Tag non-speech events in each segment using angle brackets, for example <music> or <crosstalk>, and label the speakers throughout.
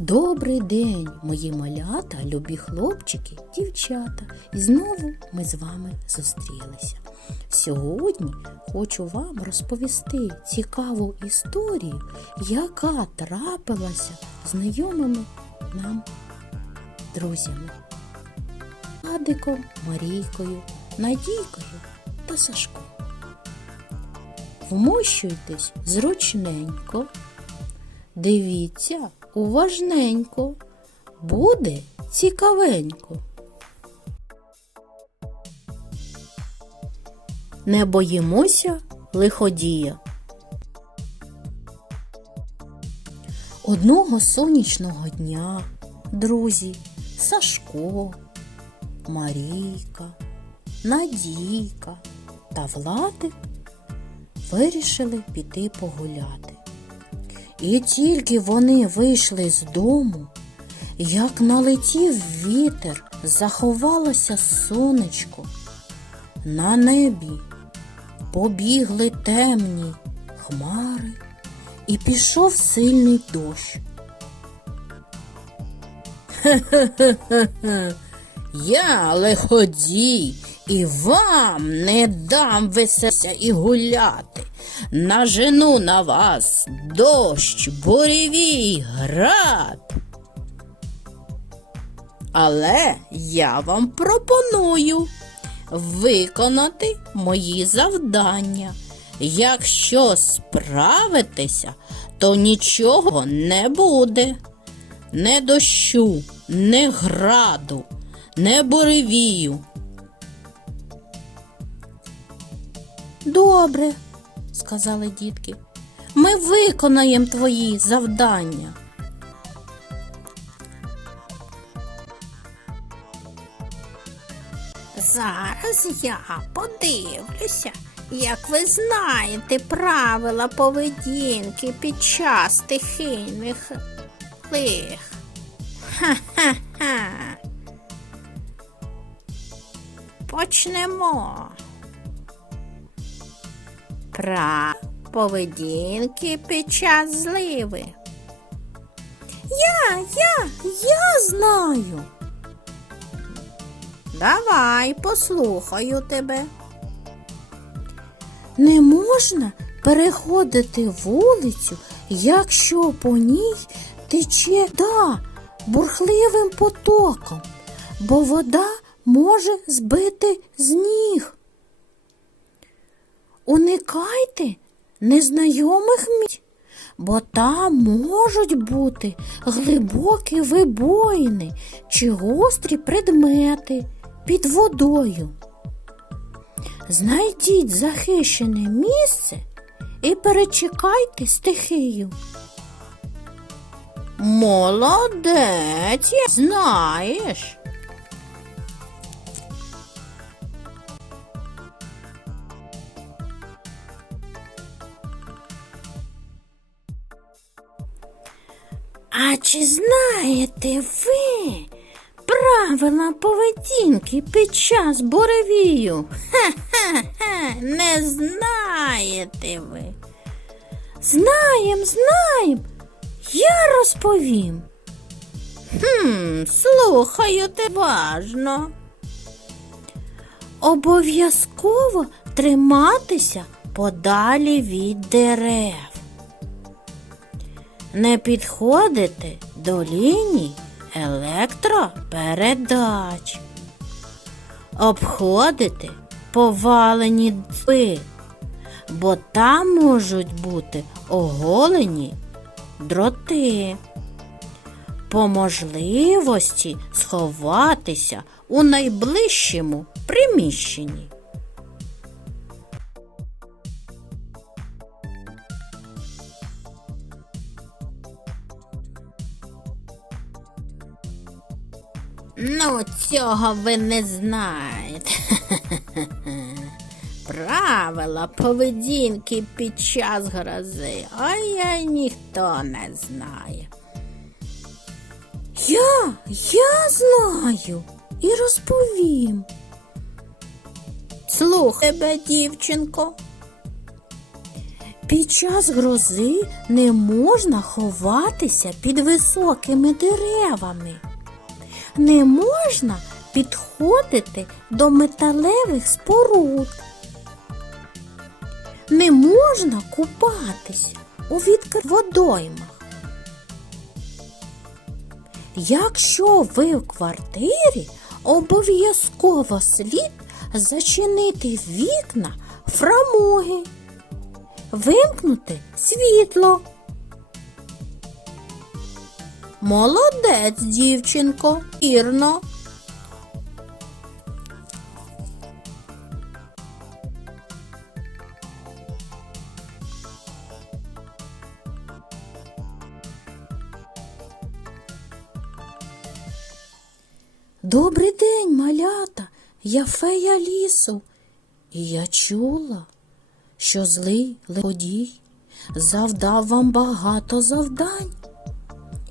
Speaker 1: Добрий день, мої малята, любі хлопчики, дівчата. І знову ми з вами зустрілися. Сьогодні хочу вам розповісти цікаву історію, яка трапилася знайомими нам друзями. Адиком, Марійкою, Надійкою та Сашком. Вмощуйтесь зручненько. Дивіться уважненько, буде цікавенько. Не боїмося лиходія. Одного сонячного дня друзі Сашко, Марійка, Надійка та Владик вирішили піти погуляти. І тільки вони вийшли з дому, як налетів вітер, заховалося сонечко. На небі побігли темні хмари, і пішов сильний дощ. Хе-хе-хе-хе, <laughs> я лиходій і вам не дам веселися і гуляти. Нажену на вас дощ, буревій, град. Але я вам пропоную виконати мої завдання. Якщо справитеся, то нічого не буде. Не дощу, не граду, не буревію. Добре, сказали дітки. Ми виконаємо твої завдання.
Speaker 2: Зараз я подивлюся, як ви знаєте правила поведінки під час стихійних лих. Ха-ха-ха. Почнемо. Про поведінки під час зливи.
Speaker 1: Я, я, я знаю.
Speaker 2: Давай, послухаю тебе.
Speaker 1: Не можна переходити вулицю, якщо по ній тече да, бурхливим потоком, бо вода може збити з ніг. Уникайте незнайомих місць, бо там можуть бути глибокі вибоїни чи гострі предмети під водою. Знайдіть захищене місце і перечекайте стихію.
Speaker 2: Молодець, знаєш.
Speaker 1: А чи знаєте ви правила поведінки під час буревію?
Speaker 2: Ха-ха, не знаєте ви.
Speaker 1: Знаєм, знаєм. Я розповім.
Speaker 2: Хм, слухаю те важно.
Speaker 1: Обов'язково триматися подалі від дерев. Не підходити до ліній електропередач. Обходити повалені дби, бо там можуть бути оголені дроти. По можливості сховатися у найближчому приміщенні.
Speaker 2: Ну, цього ви не знаєте. <laughs> Правила поведінки під час грози, а я ніхто не знає.
Speaker 1: Я, я знаю і розповім.
Speaker 2: Слухай тебе, дівчинко.
Speaker 1: Під час грози не можна ховатися під високими деревами. Не можна підходити до металевих споруд. Не можна купатись у водоймах. Якщо ви в квартирі, обов'язково слід зачинити вікна фрамуги, вимкнути світло. Молодець, дівчинко, вірно. Добрий день, малята, я фея лісу. І я чула, що злий лиходій завдав вам багато завдань.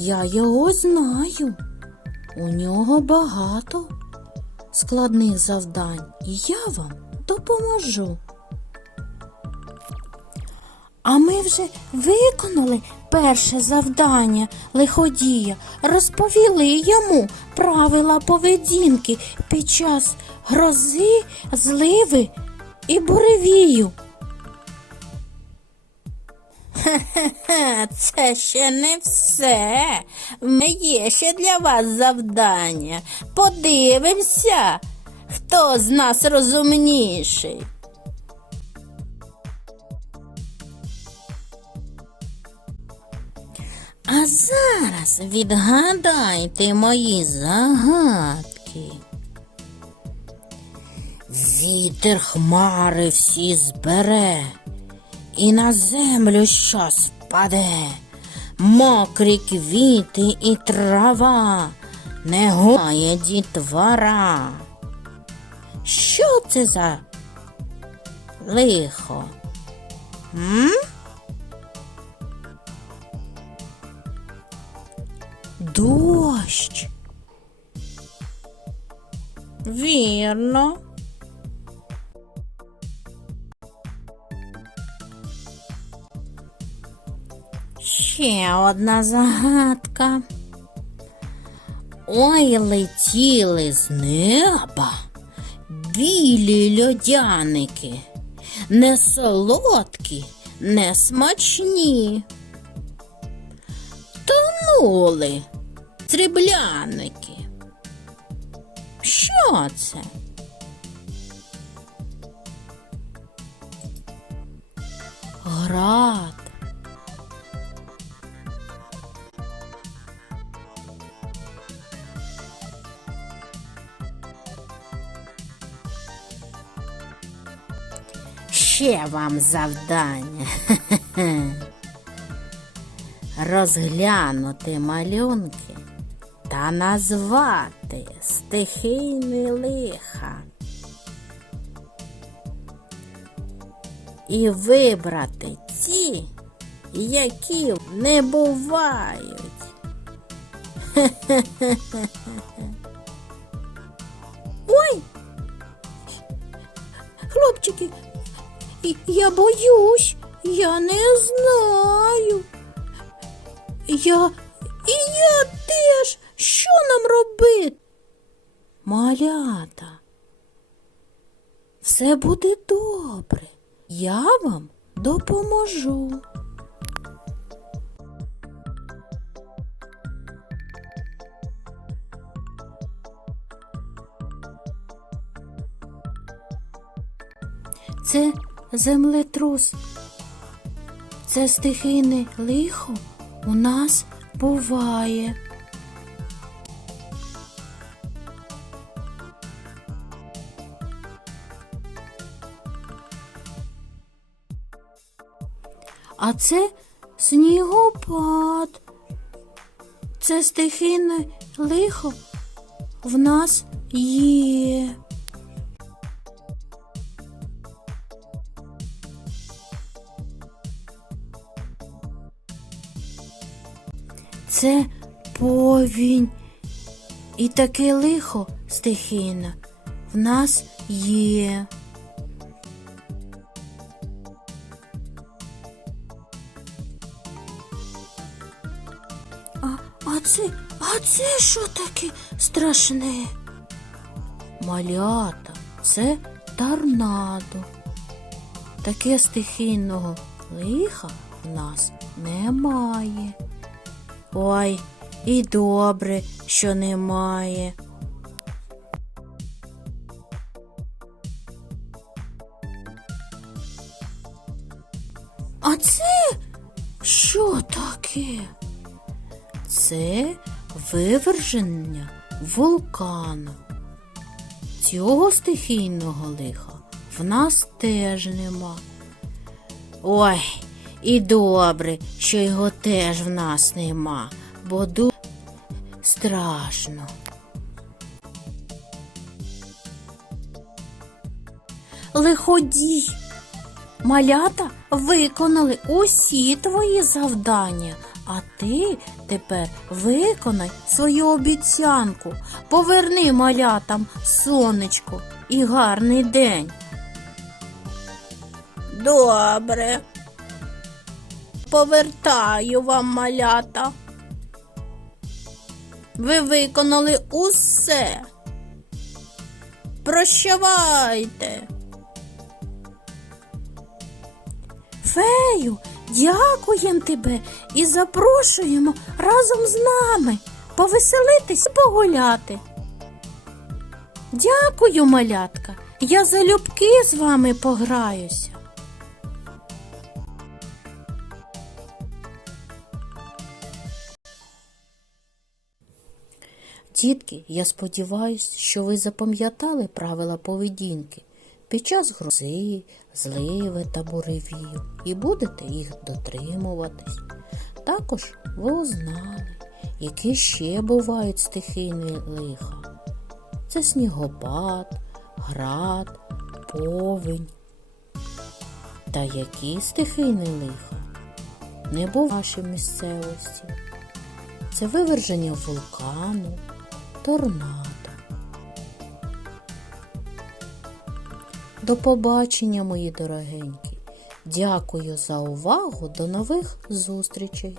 Speaker 1: Я його знаю. У нього багато складних завдань, і я вам допоможу. А ми вже виконали перше завдання лиходія, розповіли йому правила поведінки під час грози, зливи і буревію.
Speaker 2: Ха, <laughs> це ще не все. Мене є ще для вас завдання. Подивимося, хто з нас розумніший.
Speaker 1: А зараз відгадайте мої загадки. Вітер хмари всі збере, і на землю щось впаде. Мокрі квіти і трава, не гуляє дітвора. Що це за лихо? М? Дощ.
Speaker 2: Вірно.
Speaker 1: Ще одна загадка. Ой, летіли з неба білі льодяники, не солодкі, не смачні. Тонули срібляники. Що це? Град. Ще вам завдання. <laughs> Розглянути малюнки та назвати стихійні лиха. І вибрати ті, які не бувають. <laughs> Ой, хлопчики, я боюсь, я не знаю. Я і я теж. Що нам робити? Малята. Все буде добре. Я вам допоможу. Це землетрус. Це стихійне лихо у нас буває. А це снігопад. Це стихійне лихо в нас є. це повінь. І таке лихо стихійно в нас є. А, а це, а це що таке страшне? Малята це торнадо. Таке стихійного лиха в нас немає. Ой, і добре, що немає. А це що таке? Це виверження вулкану. Цього стихійного лиха в нас теж нема. Ой, і добре, що його теж в нас нема, бо ду страшно. Лиходій. Малята виконали усі твої завдання, а ти тепер виконай свою обіцянку. Поверни малятам сонечко і гарний день.
Speaker 2: Добре. Повертаю вам малята. Ви виконали усе. Прощавайте.
Speaker 1: Фею, дякуємо тебе і запрошуємо разом з нами повеселитись і погуляти. Дякую, малятка. Я залюбки з вами пограюся. Дітки, я сподіваюся, що ви запам'ятали правила поведінки під час грози, зливи та буревію і будете їх дотримуватись. Також ви узнали, які ще бувають стихійні лиха. Це снігопад, град, повінь. Та які стихійні лиха не був в нашій місцевості. Це виверження вулкану, торнадо. До побачення, мої дорогенькі. Дякую за увагу. До нових зустрічей!